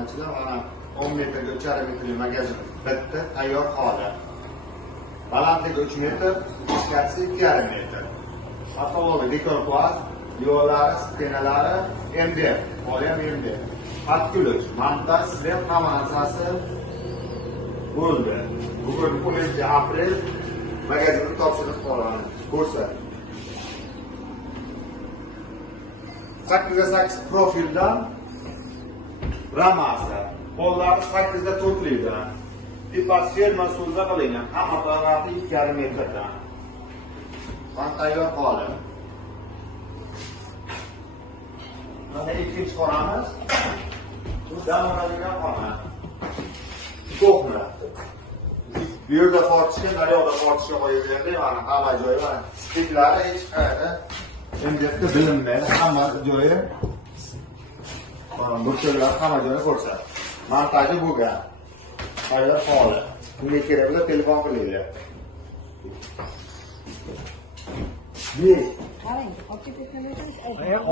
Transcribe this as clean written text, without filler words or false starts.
obunachilar mana 10 metrga 3,5 metrli magazin bitta tayyor holi. Balandligi 3 metr, ichkarisi 2,5 metr. Avtomobil dekorplast, yo'llari, stenalari MDF, polyam MDF. Patkuluch, montaj, slep hamma narsasi bo'ldi. Bugun 10-aprel magazinni topshiriq qoladi. Ko'rsat. 8x8 profildan ramasi, qo'llari 8 to'rtlidan, tipas ferma so'zda qilingan, hamma tarafi 2,5 metrdan. Mana tayyor holi. Mana ikkinchi xonamiz. Bu dam oladigan xona. To'xna. Bu yerda fortishga, naryoqda fortishga qo'yilganda, mana hamma joyi va stiklari hech qayerda MDFda bilinmaydi, hamma joyi. Mana burchaklar hamma joyini ko'rsatadi. Montaji bo'lgan. Tayyor holi. Bunga kerak bo'lsa telefon qilinglar. Qarang, olib ketayotgan